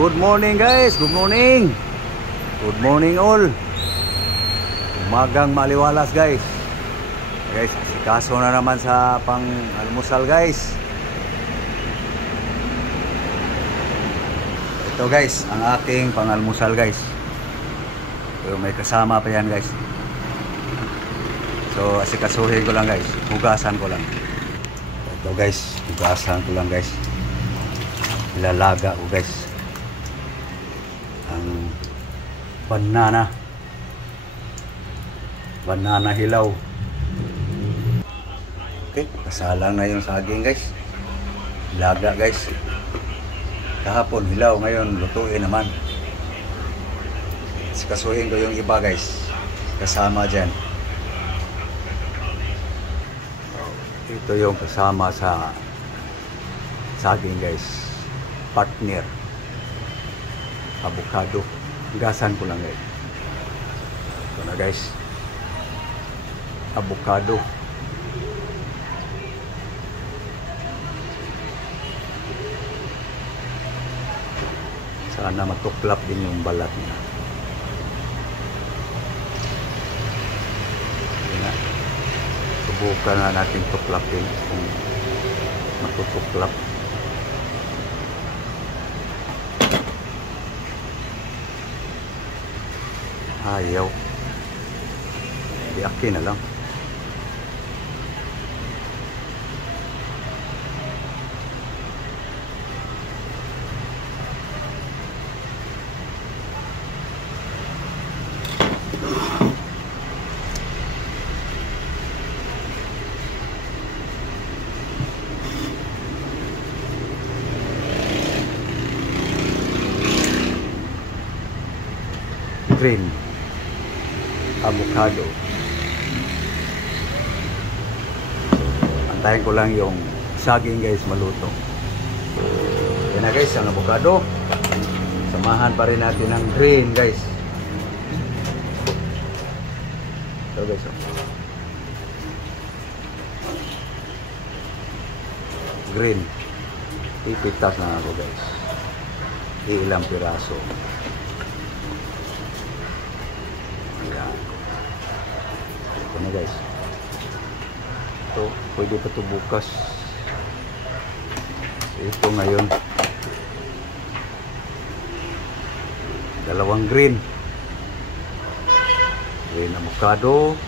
Good morning guys, good morning. Good morning all. Umagang maliwalas guys. Guys, asikaso na naman sa pang-almusal guys. Ito guys, ang aking pang-almusal guys. Pero may kasama pa yan guys. So asikasuhin ko lang guys. Hugasan ko lang. Ito guys, hugasan ko lang guys. Ilalaga ko guys ang banana hilaw. Okay, kasalang na yung saging guys. Ilaga guys. Kahapon hilaw, ngayon lutuin naman. Kasuhin ko yung iba guys, kasama dyan. Ito yung kasama sa saging guys, partner, avocado. Gasan ko lang guys. Ito na guys, avocado. Sana matuklap din yung balat niya. Subukan na natin tuklapin kung matutuklap. Ayaw. Di akin na lang. Green avocado. Antayin ko lang yung saging guys maluto. Yan na guys ang avocado. Samahan pa rin natin ng green guys. Ito guys. Green. Ipitas na ako guys. Ilang piraso. Ito na guys. Ito, pwede pa ito bukas. Ito ngayon. Dalawang green. Green avocado.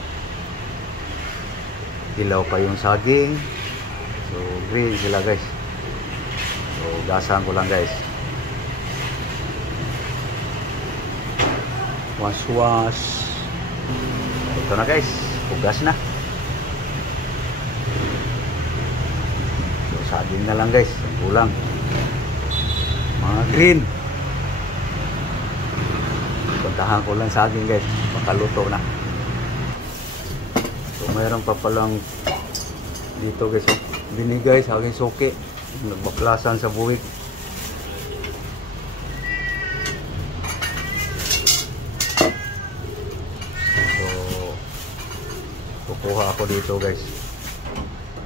Dilaw pa yung saging. So, green sila guys. So, gasan ko lang guys. Was-was. Ito na guys, hugas na. So saging na lang guys, ang kulang. Mga green. Puntahan ko lang saging guys, makaluto na. So mayroon pa palang dito guys, binigay sa aking suki. Nagbaklasan sa buwik. Kuha ako dito guys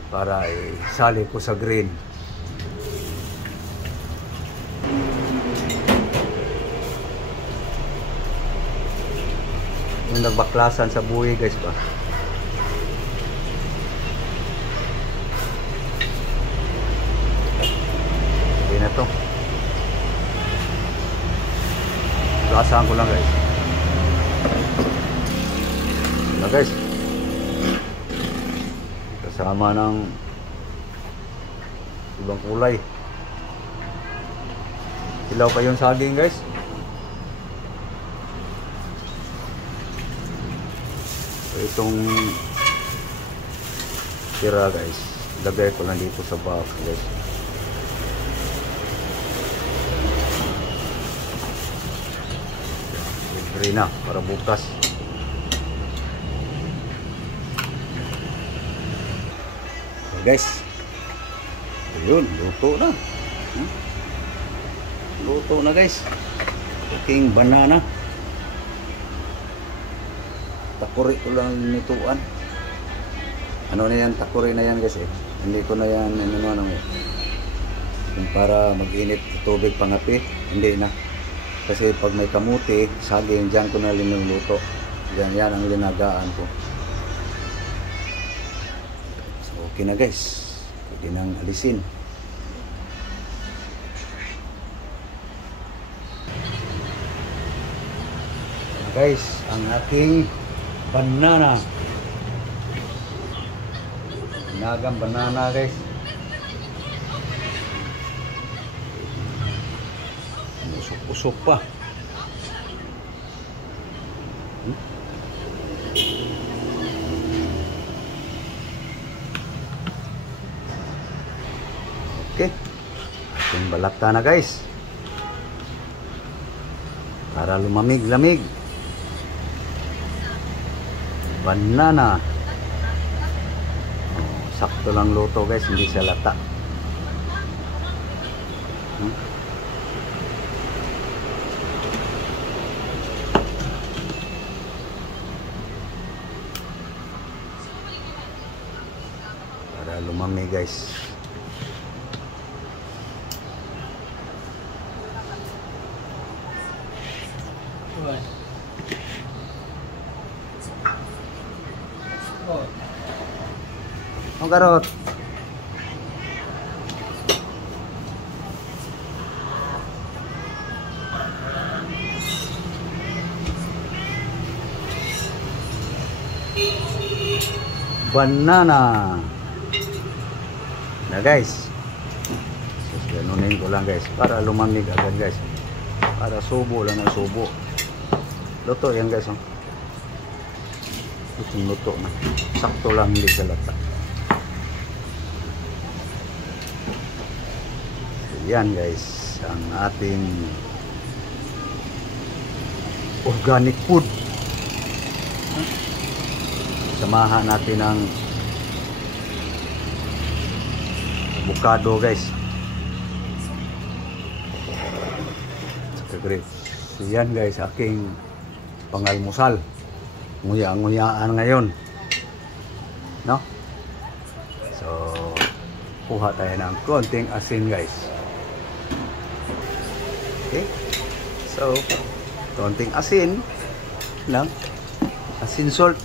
para isali ko sa green. Yung nagbaklasan sa buhay guys ba. Hindi na to. Gasahan ko lang guys. Na guys. Kasama ng ibang kulay. Ilaw pa yung saging guys. So, itong tira guys, lagay ko lang dito sa box guys. Libre na para bukas. Guys, ayun, luto na. Luto na guys. Cooking banana. Takuri ko lang nituan. Ano na yan, takuri na yan guys eh. Hindi ko na yan, ano. Kung para mag-init tubig pangapi, hindi na. Kasi pag may kamuti, saging, dyan ko na linuluto. Yan ang linagaan ko. So okay na guys, pwede nang alisin. Guys, ang ating banana. Nagang banana guys. Usok-usok pa. Okay. Ating balata na guys. Para lumamig-lamig. Banana. Oh, sakto lang luto guys, hindi siya lata. Para lumamig guys. Ang karot. Banana. Na guys. Ganunin ko lang guys para lumamig agad guys. Para subo lang na subo. Luto yan guys. Oh. Luto na. Sakto lang, hindi sa lata. Yan guys, ang ating organic food. Samahan natin ng avocado guys. Saka grapes. Yan guys, aking pangalmusal. Nguya-nguyaan ngayon. No? So, kuha tayo ng konting asin guys. Okay? So, konting asin lang. Asin salt.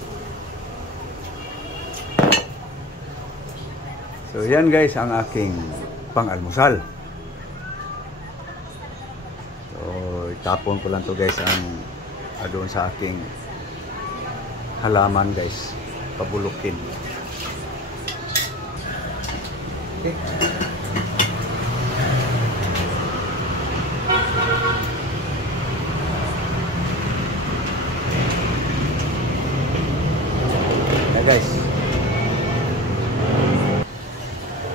So, yan guys ang aking pang-almusal. So, itapon ko lang to guys ang doon sa aking halaman guys. Pabulukin. Okay. Na guys.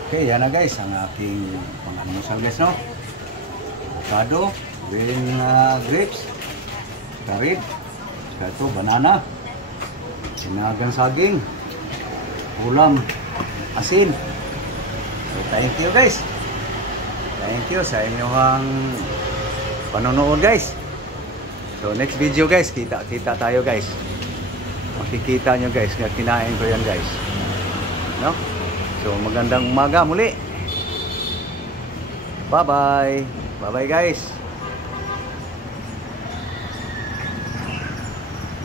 Okay, yan na guys ang aking pang-almusal guys, no? Avocado, with grapes, karid, ito banana, sinagang saging, ulam, asin. So, thank you guys. Thank you sa inyong panonood guys. So next video guys, kita tayo guys. Makikita nyo guys na kinain ko yan guys. No? So magandang umaga muli. Bye bye. Bye bye guys.